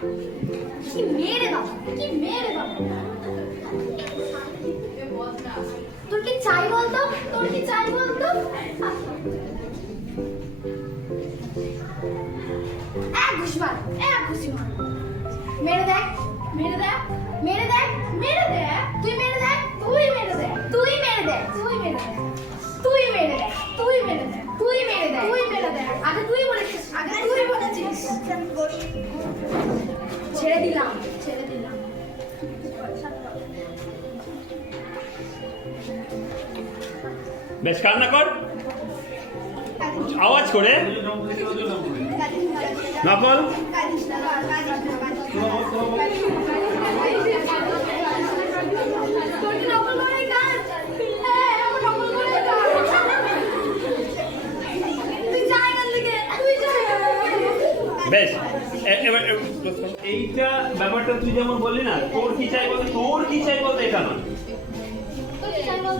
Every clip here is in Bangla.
কি মেরে বাবা, কি মেরে বাবা। তোর কি চাই বলতো, তোর কি চাই বলতো? এক ঘুষি মার, এক ঘুষি মার। মেরে দেখ, মেরে দেখ, মেরে দেখ, মেরে দেখ। তুই মেরে দেখ, তুই মেরে দেখ, তুই মেরে দেখ, তুই মেরে দেখ, তুই মেরে দেখ, তুই মেরে দেখ, তুই মেরে দেখ, তুই মেরে দেখ। আগে তুই বলেছিস, আগে তুই বলেছিস। ছেড়ে দিলাম, ছেড়ে দিলাম। বেশ, কান্না কর, আওয়াজ করে। নকল বেশ। এবার এইটা ব্যাপারটা তুই যেমন বললি না, তোর কি চাই বলতে, তোর কি চাই বলতে এটা না।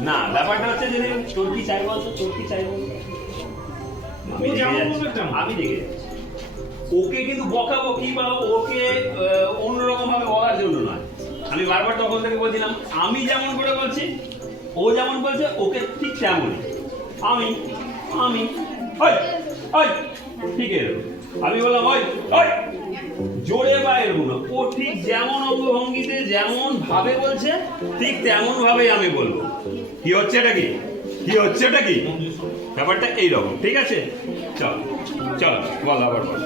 না, ব্যাপারটা হচ্ছে যে তোর কি চাই বলতো, তোর কি চাই বলতো। আমি দেখে ওকে কিন্তু বকাবকি বা ওকে অন্যরকম ভাবে বলার জন্য নয়। আমি বারবার তখন থেকে বলছিলাম, আমি যেমন করে বলছি, ও যেমন বলছে ওকে ঠিক তেমনই। আমি আমি ওই ওই ঠিক আছে, আমি বললাম ওই ওই জোরে বাইরে বলো। ও ঠিক যেমন অঙ্গভঙ্গিতে যেমন ভাবে বলছে ঠিক তেমন ভাবেই আমি বলবো। কি হচ্ছে এটা, কি কি হচ্ছে এটা, কি ব্যাপারটা এইরকম। ঠিক আছে, চল চল বল, আবার বল।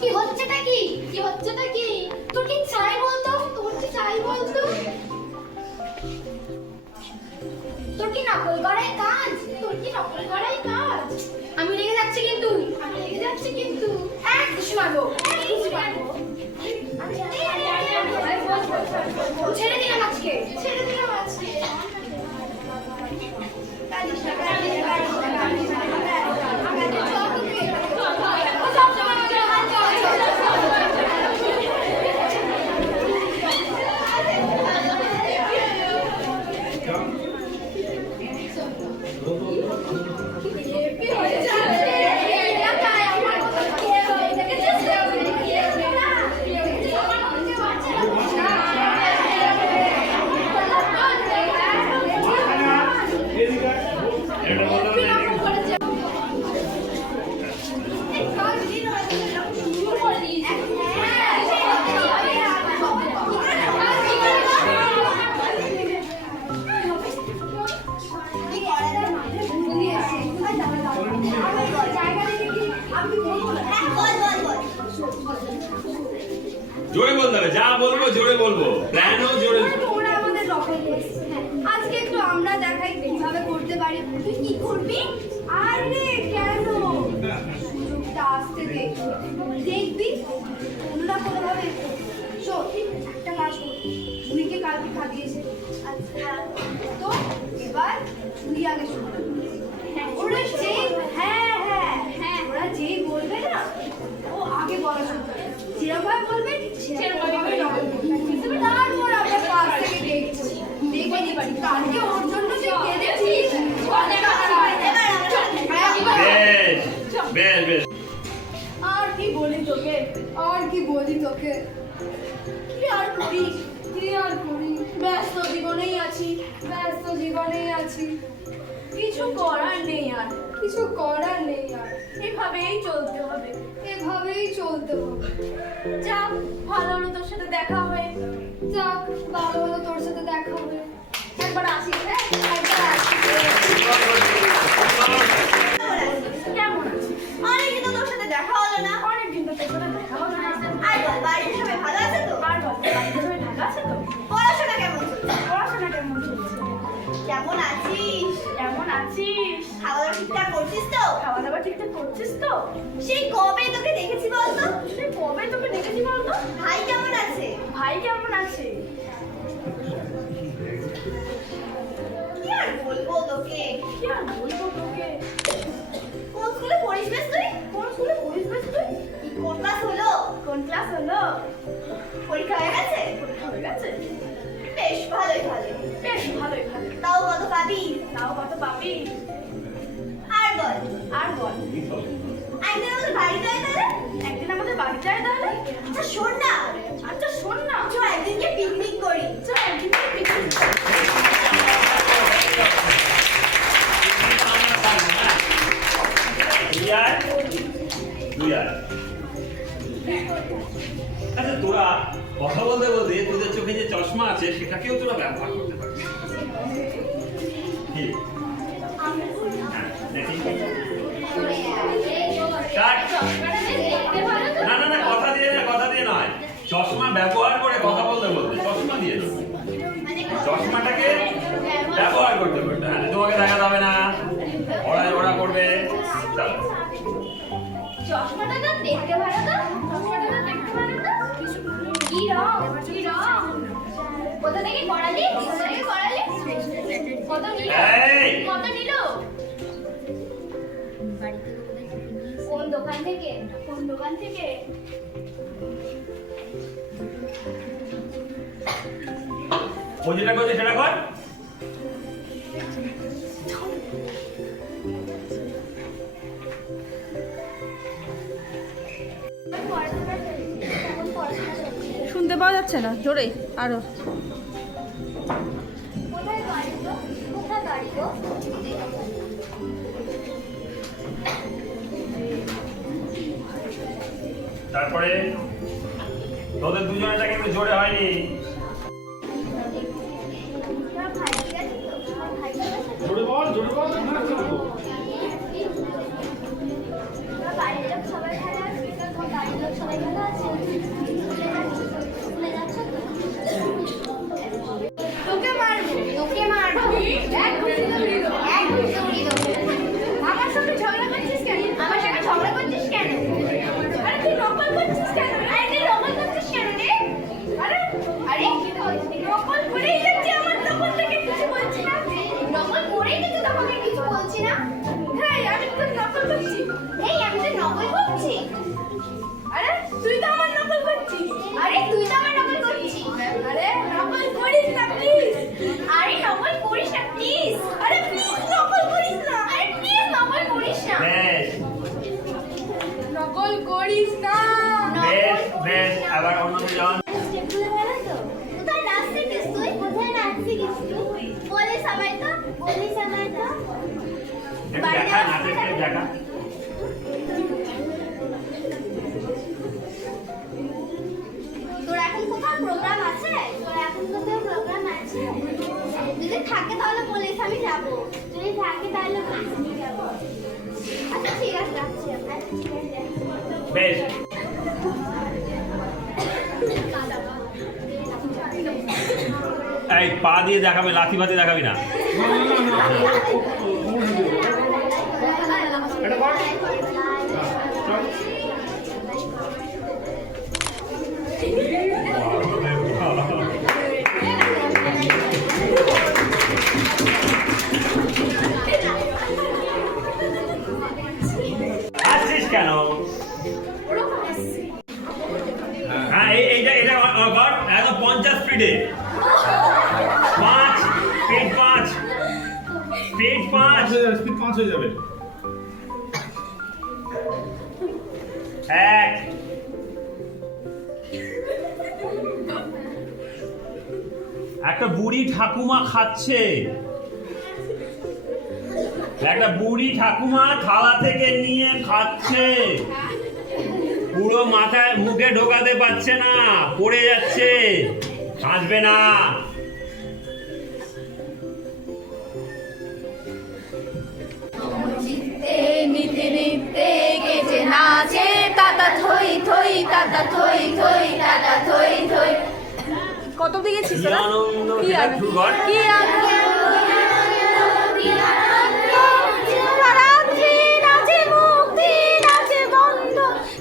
কি হচ্ছেটা কি, কি হচ্ছেটা কি? তোর কি চাই বলতো, তোর কি চাই বলতো? তোর কি নকল করাই কাজ, তোর কি নকল করাই কাজ? আমি রেগে যাচ্ছি কিন্তু, আমি রেগে যাচ্ছি কিন্তু। এক ঘুষি মারবো, এক ঘুষি মারবো। ছেড়ে দিলাম আজকে, ছেড়ে দিলাম আজকে। জোরে বলতে হবে, যা বলবো জোরে বলবো, প্ল্যানও জোরে। ওরা আমাদের দখল করেছে। আজকে একটু আমরা দেখাই কিভাবে করতে পারি। তুই কি করবি? আরে কেন, সুযোগটা আসতে দেখবি কোনো না কোনো ভাবে। শোন, একটা কাজ করবি, তুইকে কালকে খাদিয়েছে। আচ্ছা, তো এবার তুই আগে শুরু। ওরা যেই হ্যাঁ হ্যাঁ হ্যাঁ ওরা যেই বলবে না, ও আগে বলা শুরু করে। যেরকম বলবে সেরকম তারপর আমরা পাশ থেকে দেখছি, দেখে নিই পারি কালকে ওর জন্য যে কেঁদেছিস। বেশ বেশ। আর কি বলি তোকে, আর কি বলি তোকে, কি আর করি, কি আর করি। ব্যস্ত জীবনেই আছি, ব্যস্ত জীবনেই আছি। কিছু করার নেই আর, কিছু করার নেই আর। এভাবেই চলতে হবে, এভাবেই চলতে হবে। যাক, ভালো হলো তোর সাথে দেখা হয়ে, যাক ভালো হলো তোর সাথে দেখা হয়ে। একবার আসি, হ্যাঁ একবার আসি। কেমন আছিস? অনেকদিন তো তোর সাথে দেখা হলো না। অনেকদিন তো তোর সাথে দেখা হলো না। আর বল, বাড়িতে সবাই ভালো আছে তো? আর বল, বাড়িতে সবাই ভালো আছে তো? পড়াশোনা কেমন চলছে? পড়াশোনা কেমন চলছে? কেমন আছিস? কেমন আছিস? খাওয়া দাওয়া ঠিকঠাক করছিস তো? খাওয়া দাওয়া ঠিকঠাক করছিস তো? সেই কবে তোকে দেখেছি বলতো? সেই কবে তোকে দেখেছি বলতো? ভাই কেমন আছে? ভাই কেমন আছে? কি আর বলবো তোকে, কি আর বলবো তোকে। কোন স্কুলে পড়িস বেশ তুই? কোন স্কুলে পড়িস বেশ তুই? কোন ক্লাস কোন ক্লাস হলো? পরীক্ষা হয়ে গেছে? পরীক্ষা হয়ে গেছে? বেশ ভালোই ভালোই, বেশ ভালোই ভালোই। তাও কত পাবি? তাও কত পাবি? আর বল, আর বল। একদিন আমাদের বাড়ি যায় তাহলে? একদিন আমাদের বাড়ি যায় তাহলে? আচ্ছা শোন না, আচ্ছা শোন না, চল একদিনকে পিকনিক করি। চল একদিনকে পিকনিক করি। আচ্ছা তোরা কথা বলতে বলতে তোদের চোখে যে চশমা আছে সেটাকেও তোরা ব্যবহার করতে পারবি। না না না কথা দিয়ে না, কথা দিয়ে নয়, চশমা ব্যবহার করে কথা বলতে বলতে চশমা দিয়ে না, চশমাটাকে ব্যবহার করতে পারবে। হ্যাঁ তোমাকে দেখা যাবে না, ওরা করবে। চশমাটা তো দেখতে ভালো তো, চশমাটা তো দেখতে ভালো তো। কি রং, কি রং? কোথা থেকে করালি? কোথা থেকে করালি? কত নিল? কত নিল? কোন দোকান থেকে? কোন দোকান থেকে? ও যেটা করছে সেটা কর। শুনতে পাওয়া যাচ্ছে না, জোরে আরো। কোথায় গাড়ি গো? কোথায় গাড়ি গো? তারপরে তোদের দুজনেটা কিন্তু জোরে হয়নি। তোমার ভাই ঠিক আছে তো? তোমার ভাই ঠিক আছে তো? জোরে বল, জোরে বল। তোমার বাড়ির লোক সবাই ভালো আছে? তোমার বাড়ির লোক সবাই ভালো আছে? স্কুলে যাচ্ছ তো? তোকে মারবো, তোকে মারবো। এক ঘুষিতে উড়িয়ে দেবো, এক ঘুষিতে উড়িয়ে দেবো। আমার সঙ্গে ঝগড়া করছিস কেন? আমার সঙ্গে ঝগড়া করছিস কেন? আরে তুই নকল করছিস কেন? আরে তুই নকল করছিস কেন রে? আরে আরে নকল করেই যাচ্ছি, আমার নকল থেকে কিছু বলছি না। নকল করেই কিন্তু তোমাকে কিছু বলছি না। হ্যাঁ আমি তো নকল করছি। এই আমি তো নকল করছি। আরে তুই তো আমার নকল করছিস। আরে তুই তো আমার নকল করছিস। আরে নকল করিস না প্লিজ। আরে নকল করিস না প্লিজ। আরে প্লিজ নকল করিস না। আরে প্লিজ নকল করিস না। বেশ নকল করিস না। বেশ বেশ, আবার অন্য দুজন। স্টেপগুলো ভালো তো? কোথায় নাচ শিখিস তুই? কোথায় নাচ শিখিস তুই? বলিস আমায় তো, বলিস আমায় তো। একটু দেখা, নাচের স্টেপ দেখা। তোর এখন কোথাও প্রোগ্রাম আছে? তোর এখন কোথাও প্রোগ্রাম আছে? যদি থাকে তাহলে বলিস, আমি যাবো। যদি থাকে তাহলে বলিস, আমি যাবো। আচ্ছা ঠিক আছে, রাখছি আমি। আচ্ছা ঠিক আছে, রাখছি। বেশ এই পা দিয়ে দেখাবে, লাথি ফাতি দেখাবি না। আসছিস কেন? হ্যাঁ এইটা কর একদম 50 স্পিডে। 5 স্পিড 5 স্পিড 5 স্পিড 5 হয়ে যাবে। 1 একটা বুড়ি ঠাকুমা খাচ্ছে, একটা বুড়ি ঠাকুমা থালা থেকে নিয়ে খাচ্ছে, পুরো মাথায় মুখে ঢোকাতে পারছে না, পড়ে যাচ্ছে, কাঁদবে না। নিতে নিতে গেছে নাচে তাতা থই থই তাতা থই থই তাতা থই থই। কত দিকে গেছিস কি আনন্দ, কি সেটা আনন্দ, শুরু কর। কি আনন্দ, কি আনন্দ, রাত্রি নাচে মুক্তি নাচে বন্ধ,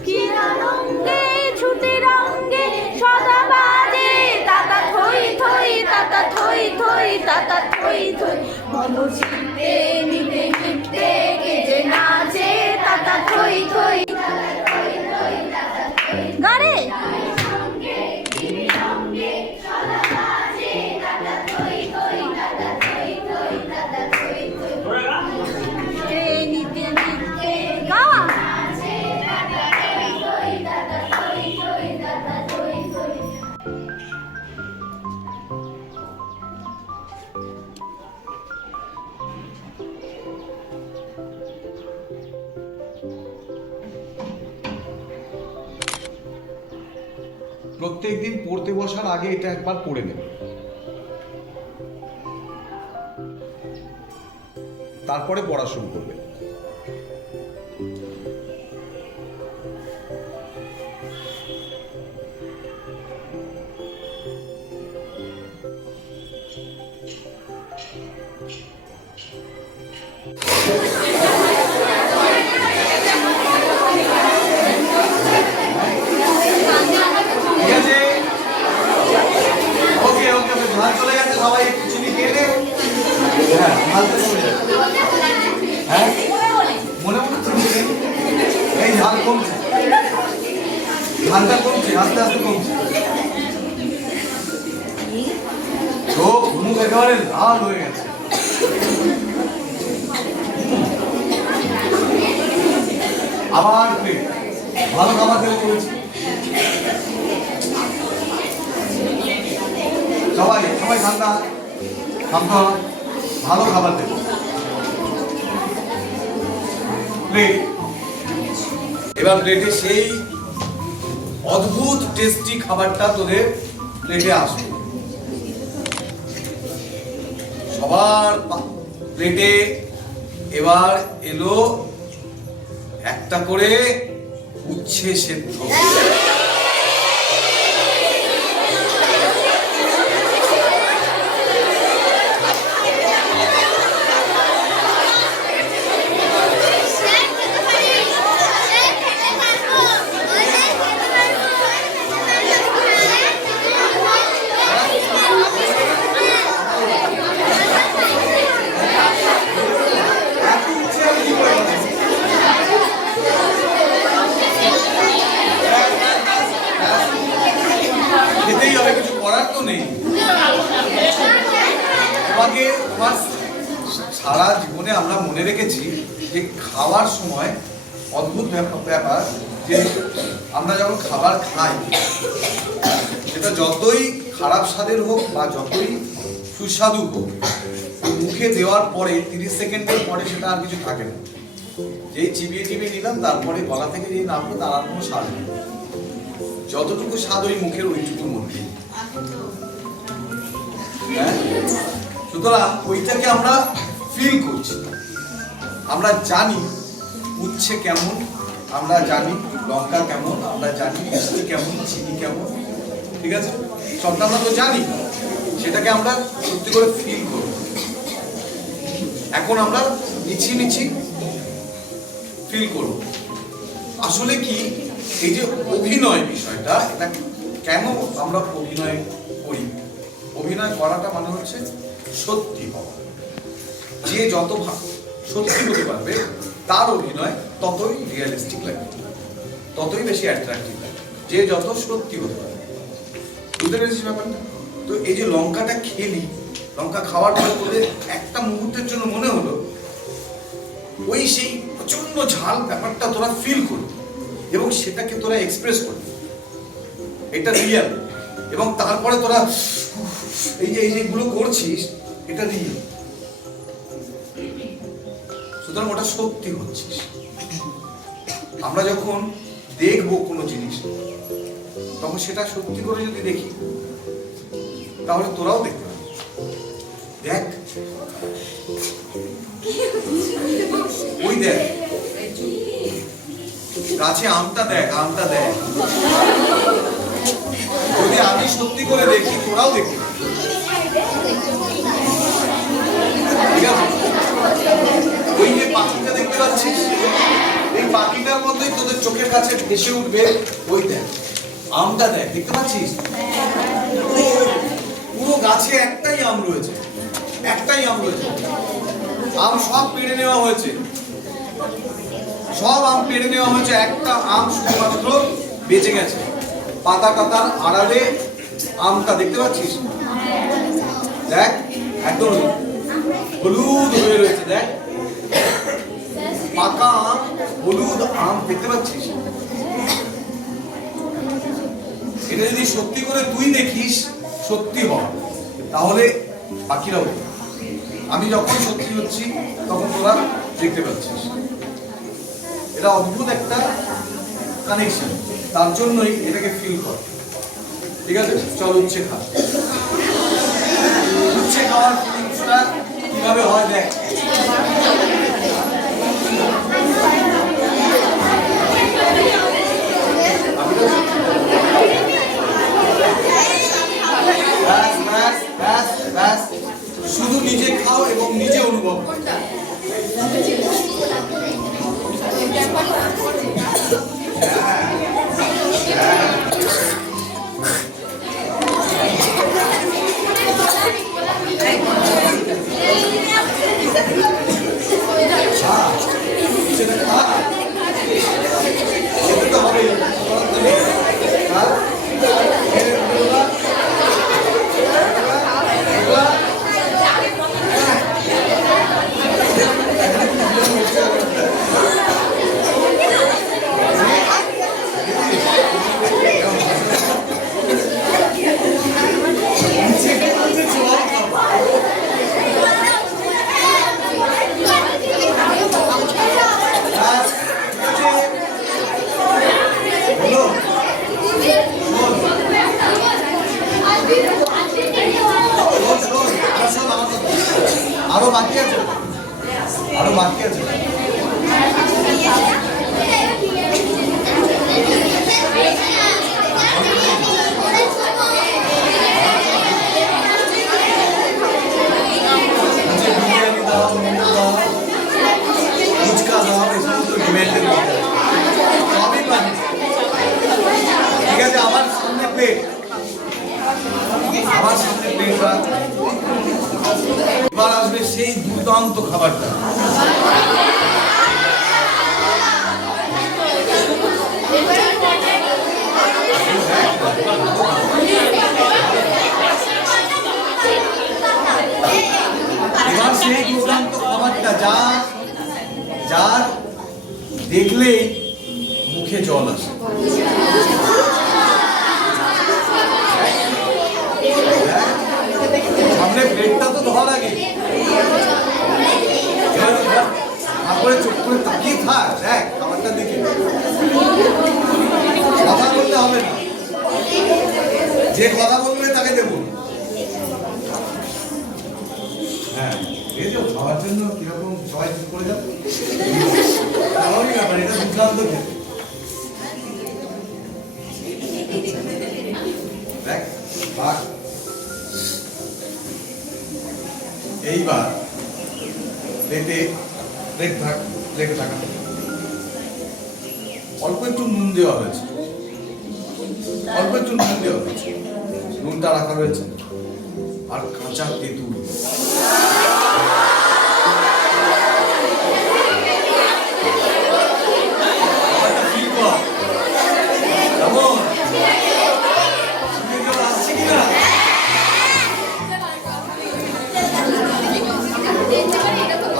কি আনন্দে ছুটি রঙ্গে সদা বাজে তাতা থই থই তাতা থই থই তাতা থই থই। মনোচিত্তে নিতে নিতে গেছে নাচে তাতা থই থই তাতা থই থই তাতা থই গারে ধরে গা। নিতে নিতে গা প্রত্যেকদিন পড়তে বসার আগে এটা একবার পড়ে নেবে, তারপরে পড়া শুরু করবে। ঠিক আছে, ওকে ওকে ওকে, ঝাল চলে গেছে, সবাই চিনি খেয়ে নে। হ্যাঁ, ঝাল তো চলে যাবে। হ্যাঁ, মনে মনে চিনি খেয়ে নে। এই ঝাল কমছে, ঝালটা কমছে, আস্তে আস্তে কমছে। তো মুখ একেবারে লাল হয়ে গেছে। আবার প্লেট, ভালো খাবার দেবো বলেছি। সবাই সবাই ঠান্ডা ঠান্ডা, ভালো খাবার দেবো। প্লেট, এবার প্লেটে সেই অদ্ভুত টেস্টি খাবারটা তোদের প্লেটে আসবে। সবার প্লেটে এবার এলো একটা করে উচ্ছে সেদ্ধ। খেতেই হবে, কিছু করার তো নেই। তোমাকে তোমার সারা জীবনে আমরা মনে রেখেছি যে খাওয়ার সময় অদ্ভুত ব্যাপার যে আমরা যখন খাবার খাই সেটা যতই খারাপ স্বাদের হোক বা যতই সুস্বাদু হোক, মুখে দেওয়ার পরে 30 সেকেন্ডের পরে সেটা আর কিছু থাকে না। যেই চিবিয়ে চিবিয়ে নিলাম তারপরে গলা থেকে যেই নামলো তার আর কোনো স্বাদ নেই। যতটুকু স্বাদ ওই মুখের ওইটুকুর মধ্যে। হ্যাঁ, সুতরাং ওইটাকে আমরা ফিল করছি। আমরা জানি উচ্ছে কেমন, আমরা জানি লঙ্কা কেমন, আমরা জানি মিষ্টি কেমন, চিনি কেমন, ঠিক আছে, সবটা আমরা তো জানি। সেটাকে আমরা সত্যি করে ফিল করব। এখন আমরা নিচি নিচি ফিল করব। আসলে কি এই যে অভিনয় বিষয়টা, এটা কেন আমরা অভিনয় করি? অভিনয় করাটা মানে হচ্ছে সত্যি হওয়া। যে যত সত্যি হতে পারবে তার অভিনয় ততই রিয়েলিস্টিক লাগবে, ততই বেশি অ্যাট্রাক্টিভ লাগবে। যে যত সত্যি হতে পারবে, বুঝতে পেরেছিস ব্যাপারটা? তো এই যে লঙ্কাটা খেলি, লঙ্কা খাওয়ার পরে তোদের একটা মুহূর্তের জন্য মনে হলো ওই সেই প্রচন্ড ঝাল ব্যাপারটা তোরা ফিল করবি এবং সেটাকে তোরা এক্সপ্রেস করবি, এটা রিয়েল। এবং তারপরে তোরা এই যে এইগুলো করছিস, এটা রিয়েল। সুতরাং ওটা সত্যি হচ্ছিস। আমরা যখন দেখবো কোনো জিনিস, তখন সেটা সত্যি করে যদি দেখি তাহলে তোরাও দেখতে পাবি। দেখ, ওই দেখ গাছে আমটা, দেখ আমটা দেখ। যদি আমি সত্যি করে দেখি তোরাও দেখবি, ঠিক আছে? ওই যে পাখিটা দেখতে পাচ্ছিস, এই পাখিটার মতোই তোদের চোখের কাছে ভেসে উঠবে। ওই দেখ আমটা, দেখ, দেখতে পাচ্ছিস? পুরো গাছে একটাই আম রয়েছে, একটাই আম রয়েছে। আম সব পেড়ে নেওয়া হয়েছে, সব আম পেড়ে নেওয়া হয়েছে। একটা আম শুধুমাত্র বেঁচে গেছে। পাতা টাতার আড়ালে আমটা দেখতে পাচ্ছিস? দেখ একদম হলুদ হয়ে রয়েছে, দেখ পাকা আম, হলুদ আম দেখতে পাচ্ছিস? এটা যদি সত্যি করে তুই দেখিস সত্যি হয়, তাহলে পাখিরাও দেখবে। আমি যখন সত্যি হচ্ছি তখন তোরা দেখতে পাচ্ছিস। এটা অদ্ভুত একটা কানেকশন, তার জন্যই এটাকে ফিল কর। ঠিক আছে, চল উচ্ছে খা। উচ্ছে খাওয়ার ফিলিংসটা কিভাবে হয় দেখ। ব্যাস ব্যাস ব্যাস ব্যাস, শুধু নিজে খাও এবং নিজে অনুভব করো। আরো বাকি আছে, আরো বাকি আছে। বিরিয়ানি দাও, মোমো দাও, ফুচকা দাও, এই সমস্ত ডিমান্ডের মধ্যে সবই পাবি। ঠিক আছে, আমার সামনে প্লেট, আমার সামনে প্লেট রাখ। এবার আসবে সেই দুর্দান্ত খাবারটা। এবার সেই দুর্দান্ত খাবারটা যার দেখলেই মুখে জল আসে। সামনে প্লেটটা তো ধোয়া লাগে, তারপরে চোখ করে তাকিয়ে থাক, দেখ খাবারটা দিকে। কথা বলতে হবে না, যে কথা বলবে তাকে দেবো। হ্যাঁ, এই যে খাওয়ার জন্য কিরকম সবাই ঠিক করে যাবে, তেমনই ব্যাপার। এটা দুর্দান্ত খেতে, দেখ ভাগ। এইবার প্লেটে প্লেট থাক, প্লেটে থাকা অল্প একটু নুন দেওয়া হয়েছে, অল্প একটু নুন দেওয়া হয়েছে, নুনটা রাখা রয়েছে, আর কাঁচা তেঁতুল।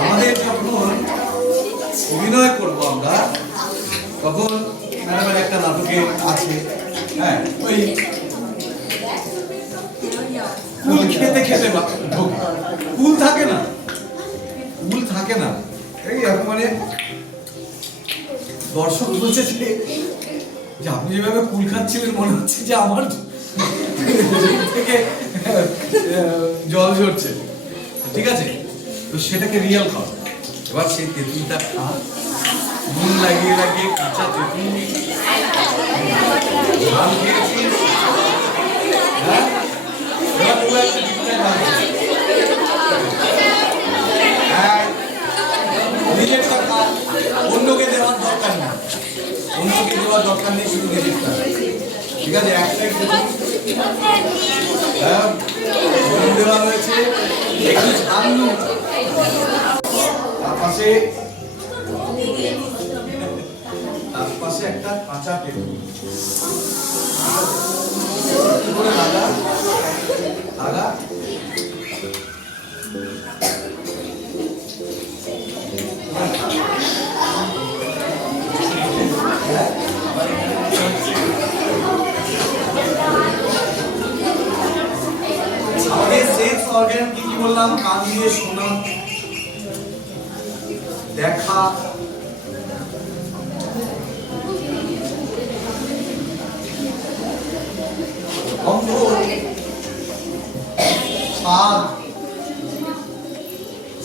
আমাদের যখন অভিনয় করবো আমরা, তখন ম্যাডামের একটা নাটকে আছে, হ্যাঁ, ওই কুল খেতে খেতে কুল থাকে না, কুল থাকে না, এই মানে দর্শক বলছে যে আপনি যেভাবে কুল খাচ্ছিলেন মনে হচ্ছে যে আমার থেকে জল ঝরছে। ঠিক আছে, তো সেটাকে রিয়েল খাও। এবার সেই তেঁতুলটা খা, নুন লাগিয়ে লাগিয়ে কাঁচা তেঁতুল ঝাল খেয়েছিস। হ্যাঁ, এবার পুরো একটা ঠিকঠাক আছে। হ্যাঁ, নিজেরটা খা, অন্যকে দেওয়ার দরকার নেই, অন্যকে দেওয়ার দরকার নেই, শুধু নিজেরটা। ঠিক আছে, এক সাইড হ্যাঁ দেওয়া হয়েছে, একটু ঝাল নুন, তার পাশে একটা কাঁচা তেঁতুল। কি করে লাগা লাগা আমাদের সেন্স অর্গান কি কি বললাম? কান দিয়ে শোনা, দেখা, গন্ধ, স্বাদ,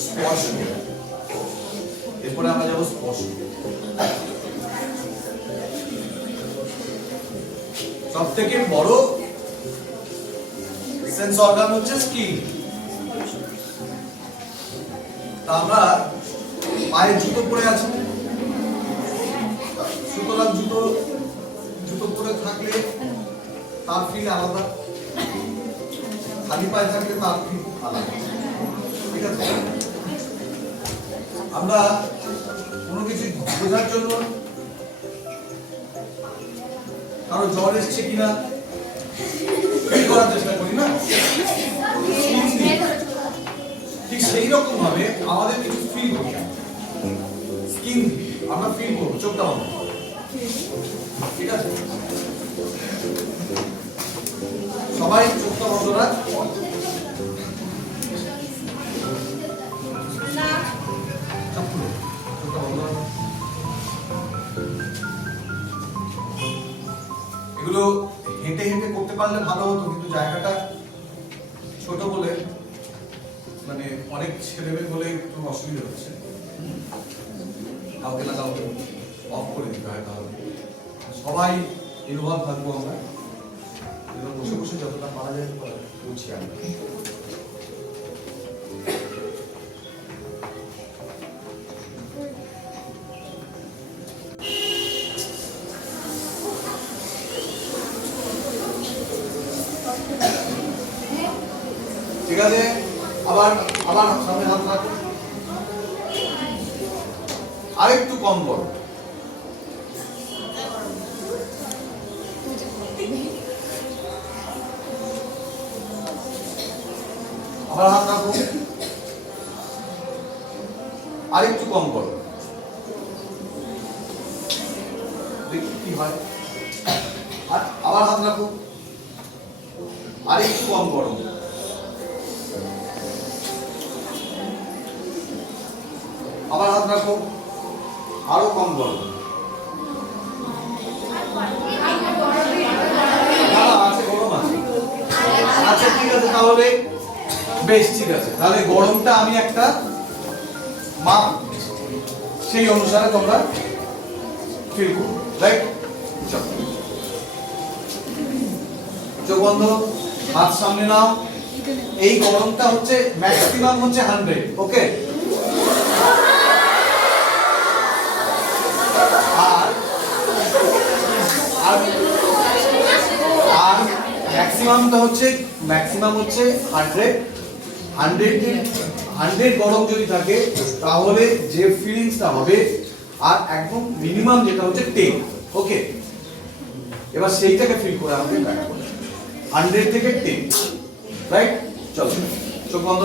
স্পর্শ। এরপরে আমরা যাবো স্পর্শ। সব থেকে বড় সেন্স অর্গান হচ্ছে স্কিন। তা আমরা পায়ে জুতো পরে আছি, সুতরাং জুতো পরে থাকলে তার ফিল আলাদা, খালি পায়ে থাকলে তার ফিল আলাদা। ঠিক আছে, আমরা কোনো কিছু বোঝার জন্য কারো জ্বর এসছে কিনা ফিল করার চেষ্টা করি না, ঠিক সেই রকম ভাবে আমাদের কিছু ফিল করি, স্কিন আমরা ফিল করবো, চোখটা বন্ধ। ঠিক আছে, সবাই চোখটা বন্ধ রাখ। এগুলো হেঁটে হেঁটে করতে পারলে ভালো হতো, কিন্তু জায়গাটা ছোট বলে মানে অনেক ছেলেমেয়ে বলে একটু অসুবিধা হচ্ছে। কাউকে না কাউকে অফ করে দিতে হয়, তাহলে সবাই ইনভলভ থাকবো আমরা। এবার বসে বসে যতটা পারা যায় করছি আমরা। ঠিক আছে, আবার আবার সামনে হাত রাখো, আরেকটু কম করো। আবার হাত রাখো, আরেকটু কম করো, দেখি কি হয়। আবার হাত রাখো, আরেকটু কম করো। আবার হাত রাখো, আরো কম করো। আছে গরম আছে, আচ্ছা ঠিক আছে, তাহলে বেশ ঠিক আছে, তাহলে গরমটা আমি একটা মাপ সেই অনুসারে তোমরা ফিল করো, রাইট? চোখ বন্ধ, হাত সামনে নাও। এই গরমটা হচ্ছে ম্যাক্সিমাম হচ্ছে 100, ওকে? আর ম্যাক্সিমাম হচ্ছে 100 গরম যদি থাকে তাহলে যে ফিলিংসটা হবে, আর একদম মিনিমাম যেটা হচ্ছে 10, ওকে? এবার সেইটাকে ফিল করে আমাদের দেখা করতে 100 থেকে 10, রাইট? চলো, চোখ বন্ধ।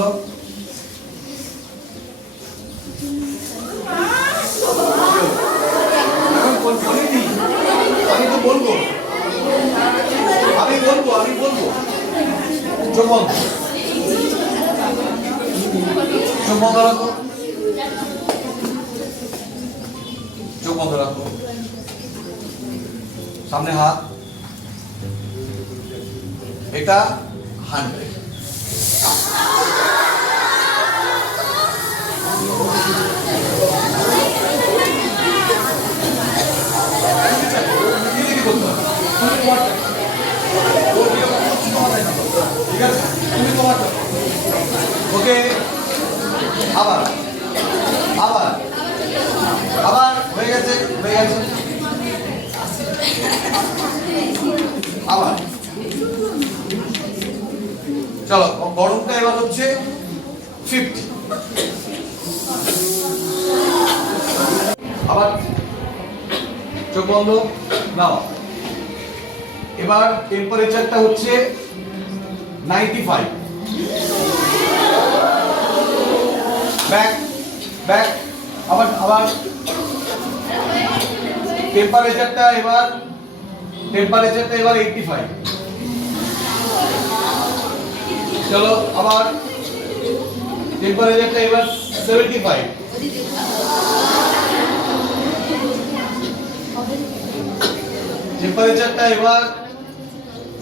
আমি তো বলবো, আমি বলবো। চোখ বন্ধ, চোখ বন্ধ রাখো, চোখ বন্ধ রাখো, সামনে হাত। এটা 100। ঠিক আছে, তুমি তোমার ওকে। আবার আবার আবার হয়ে গেছে, আবার। চলো, গরমটা এবার হচ্ছে 50। আবার চোখ বন্ধ, নাও। এবার টেম্পারেচারটা হচ্ছে 95। ব্যাক ব্যাক আবার আবার টেম্পারেচারটা এবার 85। চলো আবার টেম্পারেচারটা এবার 75। টেম্পারেচারটা এবার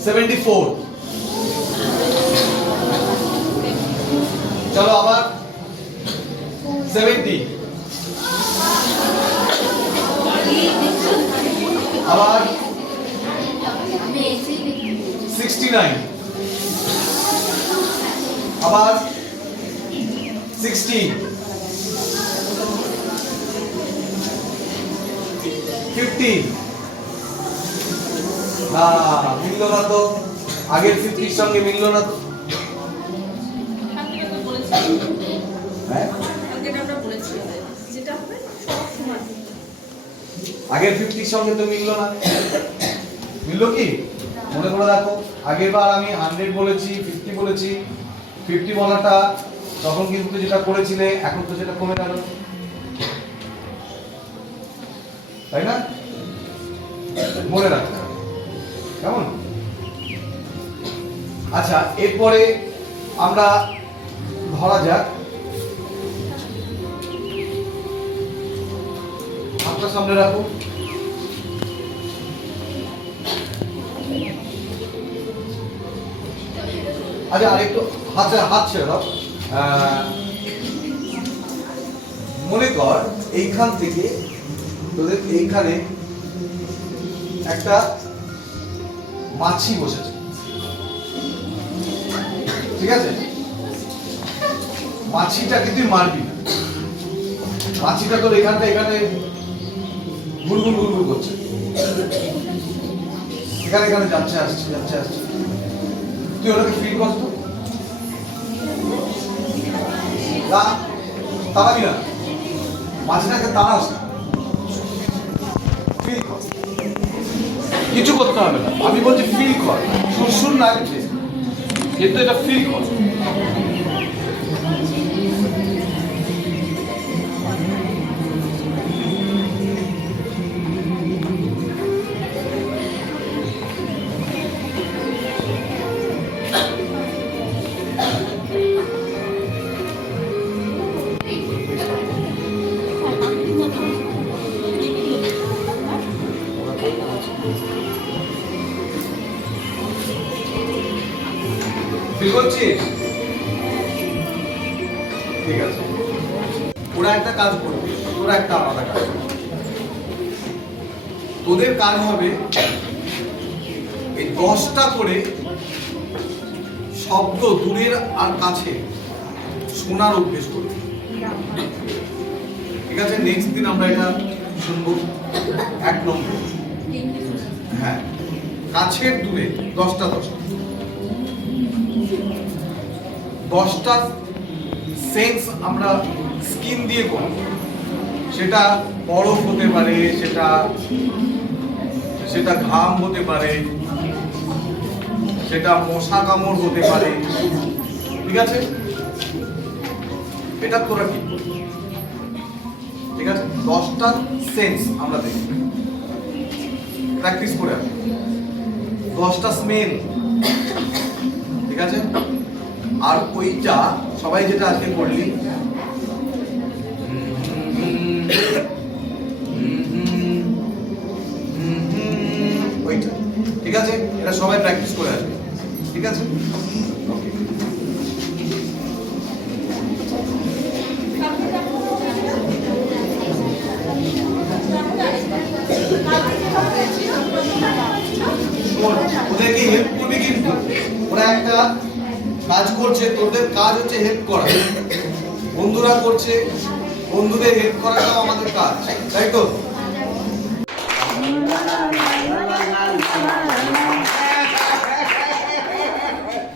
74। চলো আবার 70। আবার 69। আবার 60। 50। না মিললো না তো, আগের 50 সঙ্গে মিললো না তো। হ্যাঁ আগের 50 সঙ্গে তো মিললো না, মিললো কি মনে করে দেখো। আগের বার আমি 100 বলেছি, 50 বলেছি। 50 বলাটা তখন কিন্তু যেটা করেছিলে, এখন তো সেটা কমে গেল, তাই না? মনে রাখতে হবে, কেমন? আচ্ছা, এরপরে আমরা ধরা যাক হাতটা সামনে রাখো। আচ্ছা আরেকটু হাত ছেড়ে দাও। মনে কর এইখান থেকে তোদের এইখানে একটা মাছি বসেছে, ঠিক আছে? মাছিটাকে তুই মারবি না, মাছিটা তোর এখানে গুলগুল গুলগুল করছে, এখানে যাচ্ছে আসছে যাচ্ছে আসছে। তুই ওটাকে ফিল করছ তো? তাড়াবি না, মাছিটাকে তাড়াস না, ফিল কর। কিছু করতে হবে না, আমি বলছি ফিল কর। সুর লাগছে কিন্তু এটা ফিল কর। ফিল করছিস? ঠিক আছে, ওরা একটা কাজ করবে, তোরা একটা আলাদা কাজ করবে। তোদের কাজ হবে এই 10টা করে শব্দ দূরের আর কাছে শোনার অভ্যেস করবে, ঠিক আছে? নেক্সট দিন আমরা এটা শুনবো। 1 নম্বর, হ্যাঁ, কাছের দূরে 10টা 10টা সেন্স আমরা স্কিন দিয়ে করি। সেটা বরফ হতে পারে, সেটা ঘাম হতে পারে, সেটা মশা কামড় হতে পারে, ঠিক আছে? এটা তোরা কি, ঠিক আছে? 10টা সেন্স আমরা দেখি, প্র্যাকটিস করে আসি। 10টা স্মেল, ঠিক আছে? আর ওইটা সবাই যেটা আজকে করলি, ওইটা, ঠিক আছে? এটা সবাই প্র্যাকটিস করে আসবে, ঠিক আছে? ওকে। ওদেরকে হেল্প করবি কিন্তু, ওরা একটা কাজ করছে, তোদের কাজ হচ্ছে হেল্প করা। বন্ধুরা করছে, বন্ধুদের হেল্প করাটাও আমাদের কাজ, তাই তো?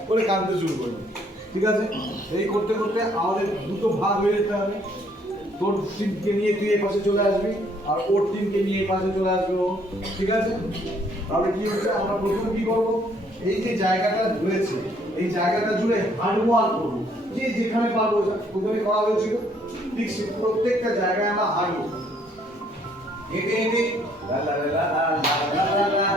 করে কাঁদতে শুরু করবে, ঠিক আছে? এই করতে করতে আমাদের দুটো ভাগ হয়ে যেতে হবে। তোর টিমকে নিয়ে তুই এই পাশে চলে আসবি, আর ওর টিমকে নিয়ে এই পাশে চলে আসবে ও, ঠিক আছে? তাহলে কি হচ্ছে, আমরা প্রথমে কি করবো, এই যে জায়গাটা রয়েছে এই জায়গাটা জুড়ে হার্ডওয়ার্ক করবো, যে যেখানে পারবো প্রথমে করা হয়েছিল ঠিক সে প্রত্যেকটা জায়গায় আমরা হাঁটবো, হেঁটে হেঁটে লা লা লা লা লা লা লা লা লা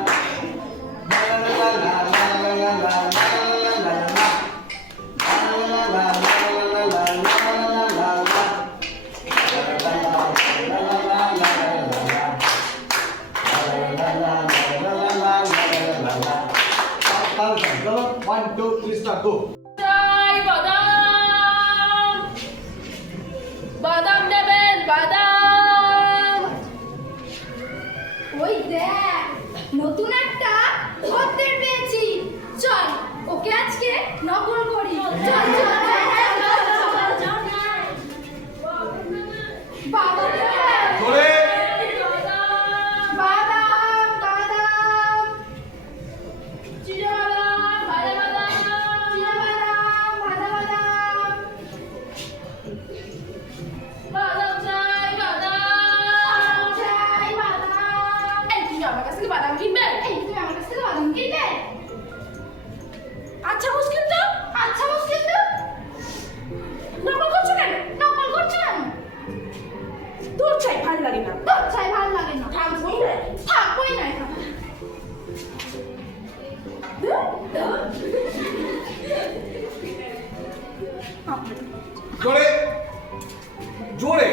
One, two, three, start, go. চাই বাদাম, বাদাম নেবেন বাদাম। ওই দেখ নতুন একটা খদ্দের পেয়েছি, চল ওকে আজকে নকল করি। চল চল বাবা জোরে। বাদাম বাদাম চিড়া বাদাম, ভাজা বাদাম, চিনা বাদাম ভাজা বাদাম বাদাম চাই বাদাম। চাই বাদাম। এই তুমি আমার কাছ থেকে বাদাম কিনবে? এই তুমি আমার কাছ থেকে বাদাম কিনবে? আচ্ছা মুশকিল তো, আচ্ছা মুশকিল তো, নকল করছো কেন? নকল করছো কেন? তোর চাই ভালো লাগে না। তোর চাই ভালো লাগে না, থাকবোই না। থাকবোই না এখানে। জোরে জোরে।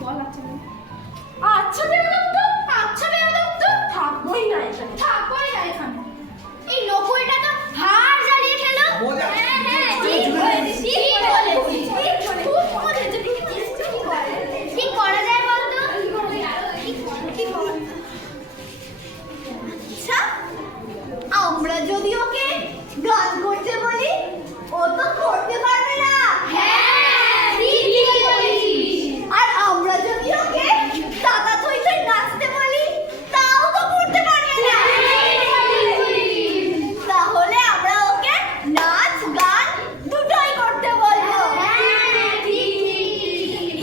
বল আচ্ছা বল। আচ্ছা বেরোলাম তো, আচ্ছা বেরোলাম তো, থাকবোই না এখানে। থাকবোই না এখানে। এই নকলটা তো হাড় জ্বালিয়ে খেলো। মজা। হ্যাঁ হ্যাঁ ঠিক বলেছিস, ঠিক বলেছিস, খুব মজা হয়েছে। কি করা যায় বলতো? কি করা যায়? আচ্ছা আমরা যদি ওকে গান করতে বলি ও তো করতে পারবে না। হ্যাঁ ঠিক বলেছিস। আর আমরা যদি ওকে দাদা থই থই নাচতে বলি তাও তো করতে পারবে না। তাহলে আমরা ওকে নাচ গান দুটোই করতে বলবো।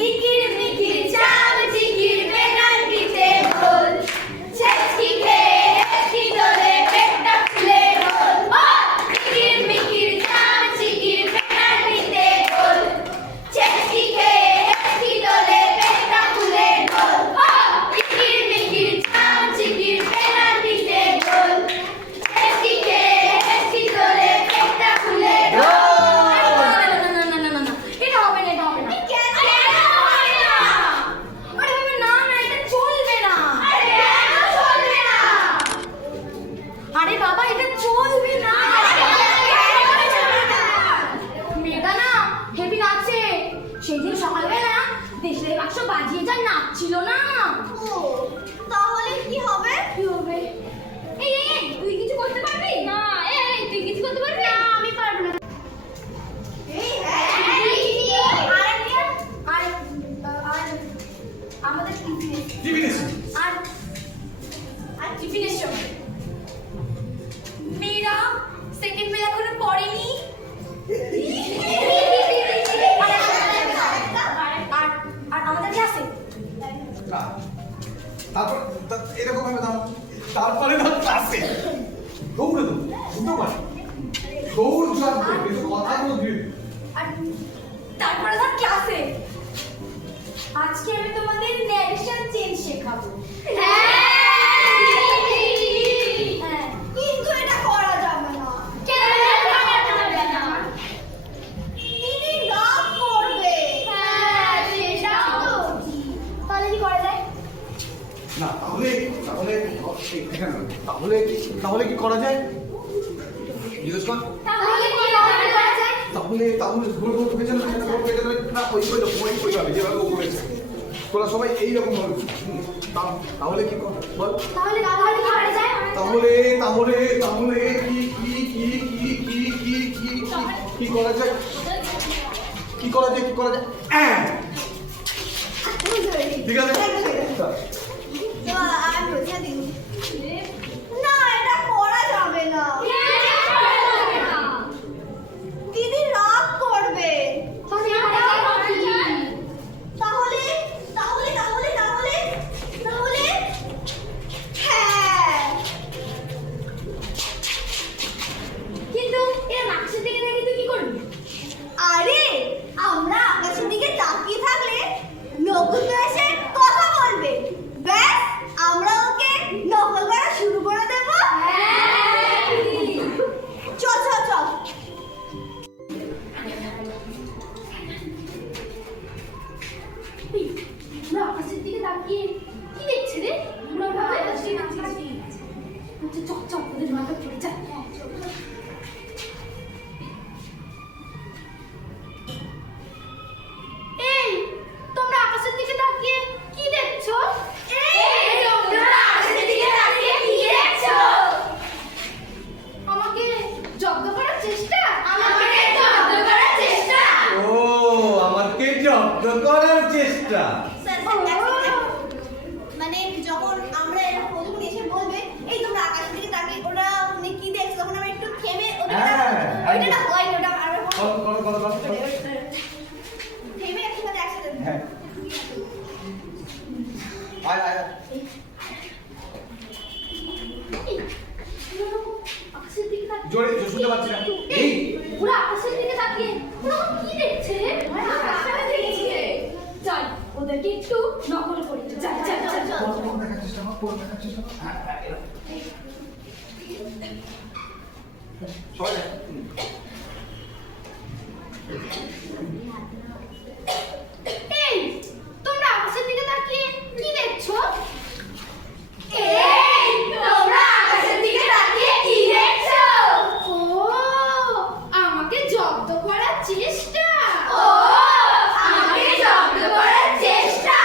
ইকির মিকির চাল চিকির পেনাল্টিতে গোল, ছেচকি খেয়ে হেসকি দোলে পেটটা ফুলে গোল। ইকির মিকির চাল চিকির পেনাল্টিতে গোল, ছেচকি খেয়ে হেসকি দোলে পেটটা ফুলে গোল। ইকির মিকির চাল চিকির পেনাল্টিতে গোল, ছেচকি খেয়ে হেসকি দোলে পেটটা ফুলে গোল। এটা হবে না, এটা হবে না। কেন হবে না? আরে বাবা না না, এটা চলবে না। আরে কেন চলবে না? আরে বাবা এটা চলবে না। মেয়েটা না হেভি নাচে, সেদিন সকালবেলা দেশের বাক্স বাজিয়ে যা নাচছিল না। ও তাহলে কি হবে? কি হবে? এই এই এই, তুই কিছু করতে পারবি না? এই এই, তুই কিছু করতে পারবি না? আমি পারবো না। আমাদের টিফিন আর টিফিনের সময় মেয়েরা সেকেন্ড বেলা এখনো পড়েনি। আর আমাদের ক্লাসে তারপর এরকম ভাবে দাও, তারপরে দাও ক্লাসে দৌড়ে দাও, বুঝতে পারো দৌড় জানতো কিন্তু কথাগুলো দিয়ে আর তারপরে ধর ক্লাসে আজকে আমি তোমাদের ন্যারেশন চেঞ্জ শেখাবো। হ্যাঁ, কিন্তু এটা করা যাবে না। কেন করা যাবে না? দিদি রাগ করবে। হ্যাঁ, সেটাও তো ঠিক। তাহলে কি করা যায়? না তাহলে তাহলে এখানে তাহলে তাহলে কি করা যায় জিজ্ঞেস কর। তাহলে কি করা যায়? তাহলে তাহলে ঘুরে ঘুরে পেছনে না ওই ওইভাবে যেভাবে ও করেছে তোরা সবাই এইরকম ভাবে তাহলে কি কর বল। তাহলে তাহলে কি করা যায়? তাহলে তাহলে তাহলে কি কি কি কি কি কি কি কি করা যায় কি করা যায় কি করা যায় ঠিক আছে না এটা করা যাবে না। দিদি রাগ করবে। তাহলে তাহলে তাহলে তাহলে তাহলে হ্যাঁ এক্সট্রা। মানে যখন আমরা এরকম প্রথম এসে বলবে এই তোমরা আকাশের দিকে তাকিয়ে ওরা মানে কি দেখছো তখন আমরা একটু থেমে ওইটা না হয় ওটা আর থেমে একসাথে হ্যাঁ আয় আয় আকাশের দিকে জোরে শুনতে পাচ্ছি না। এই পুরো আকাশের দিকে তাকিয়ে ওরা কি দেখছে আকাশটা দেখছে চল ওদেরকে একটু নকল করি চল চল চল চল দেখার চেষ্টা কর, দেখার চেষ্টা কর। হ্যাঁ সবাই এই তোমরা আকাশের দিকে তাকিয়ে কি দেখছো এই তোমরা আকাশের দিকে তাকিয়ে কি দেখছো ও আমাকে জব্দ করার চেষ্টা ও আমাকে জব্দ করার চেষ্টা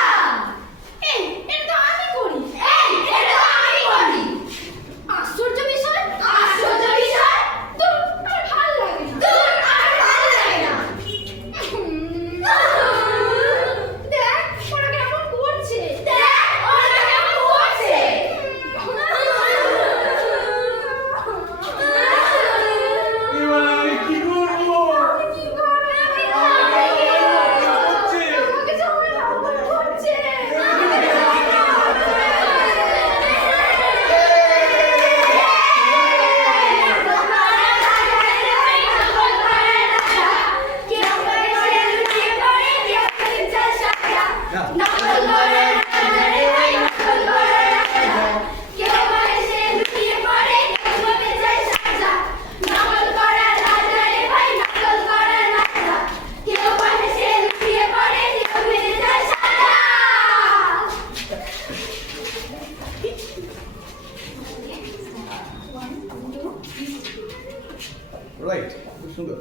এই এটা তো আমি করি এই এটা তো আমি করি আশ্চর্য বিষয় তো আমার ভালো লাগে না দেখ ওরা কেমন করছে এবার আমি কি করবো? কি করবে আমাকে সবাই নকল করছে রাইট, খুব সুন্দর।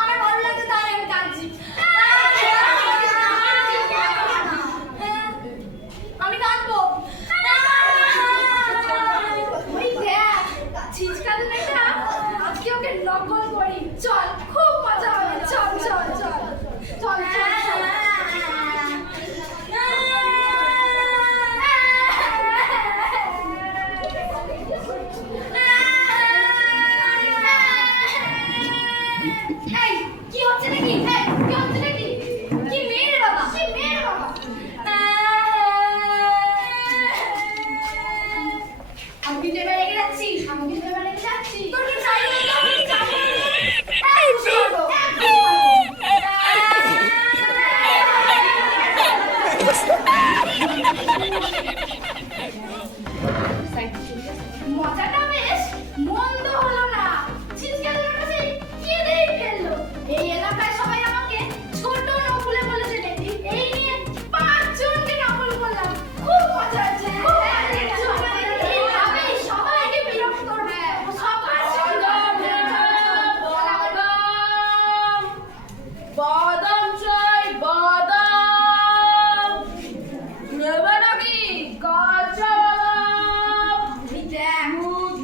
আমার ভালো লাগে তাই আমি কাঁদছি আমি কাঁদবো ওই দেখ ছিচকাতে দেখা আজকে ওকে নকল করি চল খুব মজা হবে চল চল চল চল চল এই কি হচ্ছে নাকি কি হচ্ছে নাকি কি মেয়ে রে বাবা আমি কিন্তু এবার রেগে যাচ্ছি তোর কি চাই এই ছোড়ো মজাটা বেশ মন্দ হলো না ছিচকাতে কাছে কেঁদেই ফেললো এই এলাকায় সবাই আমাকে ছোট নকুলে বলেছে দেখি এই নিয়ে 5 জনকে নকল করলাম খুব মজা হচ্ছে এইভাবে সবাইকে বিরক্ত করবে সবার বাদাম চাই বাদাম নেবে নাকি কাঁচা বাদাম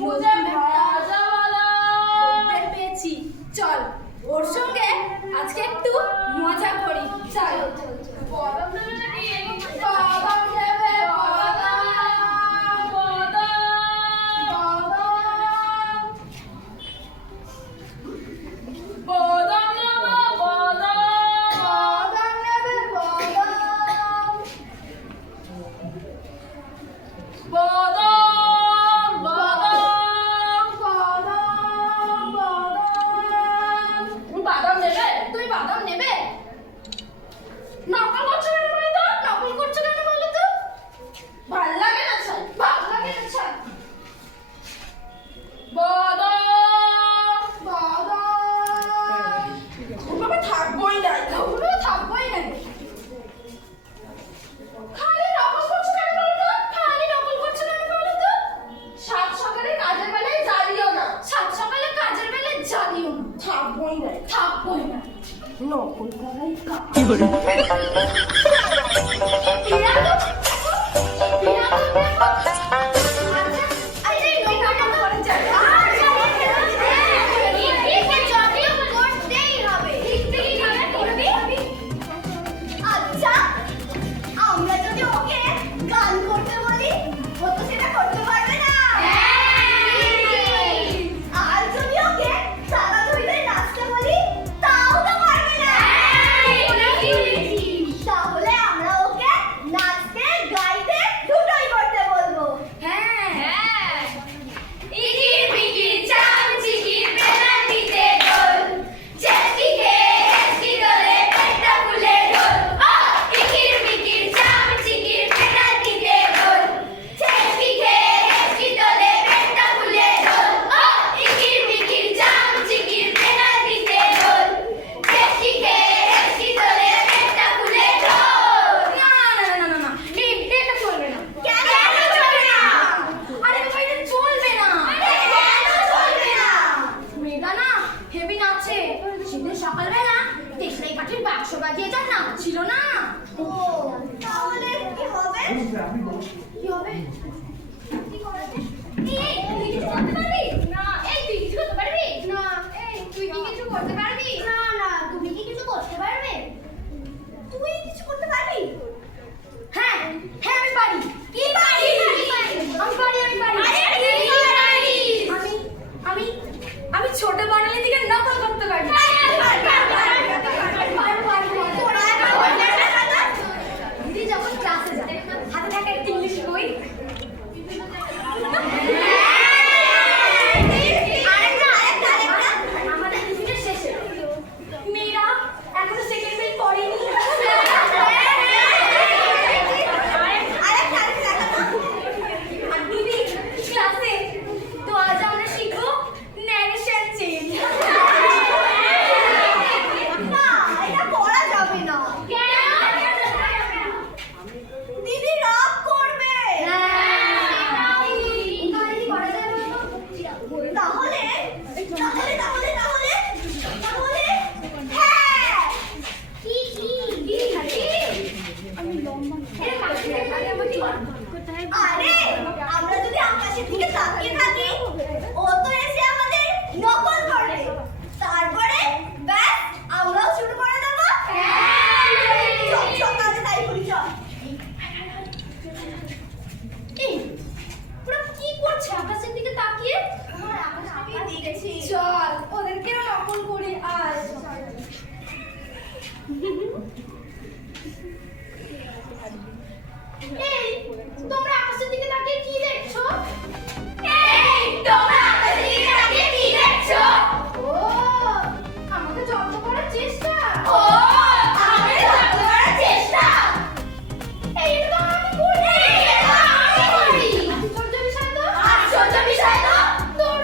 মুঝে ভাজা বাদাম পেয়েছি চল ওর সঙ্গে আজকে একটু মজা করি চল বাদাম নেবে নাকি বাদাম দেবে বাদাম বাদাম বাদাম নেবে বাদাম বাদাম নেবে বাদাম বাদাম বাদাম বাদাম নেবে তুই বাদাম নেবে নকল করছো কেন বলো তো নকল করছো কেন বলো কি বলে সকালবেলা দেশলাই পাঠির বাক্স বাজিয়ে যা নাচ ছিল না। ও তাহলে কি হবে? কি হবে? কি করাতে? এই তুই কিছু করতে পারবি? না। এই তুই কিছু করতে পারবি? না। এই তুই কি কিছু করতে পারবি? না না। তুমি কি কিছু করতে পারবে? তুই কিছু করতে পারবি? হ্যাঁ হ্যাঁ আমি পারি। কি পারি? আমি পারি। আমি ছোট বানালি দিকে নকল করতে পারি। দিদি যখন ক্লাসে যায় হাতে থাকে একটা ইংলিশ বই, আমাদের টিফিনের শেষে মেয়েরা এখনো সেকেন্ড মিল পড়েনি। আর দিদি ক্লাসে তো আজ আমরা শিখবো ন্যারেশন চেঞ্জ। না এটা করা যাবে না। দিদি রাগ করবে। তাহলে হ্যাঁ আরে আমরা যদি আকাশের দিকে তাকিয়ে থাকি ও তো এসে আমাদের নকল করবে, তারপরে ব্যাস আমরাও শুরু করে দেবো। সকালে তাই করি। চল এই ওরা কি করছে আকাশের দিকে তাকিয়ে? আমার আকাশের দিকে দেখছি। চল ওদেরকেও নকল করি। আয় এই তোমরা আকাশের দিকে তাকিয়ে কি দেখছো? এই তোমরা আকাশের দিকে তাকিয়ে কি দেখছো? ও আমাকে জব্দ করার চেষ্টা। ও আমাকে জব্দ করার চেষ্টা। এই তো আমি করি। আশ্চর্য বিষয় তো তোর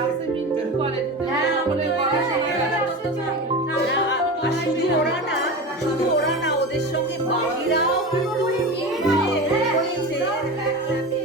আর শুধু ওরা না ওদের সঙ্গে বাকিরাও কিন্তু হয়েছে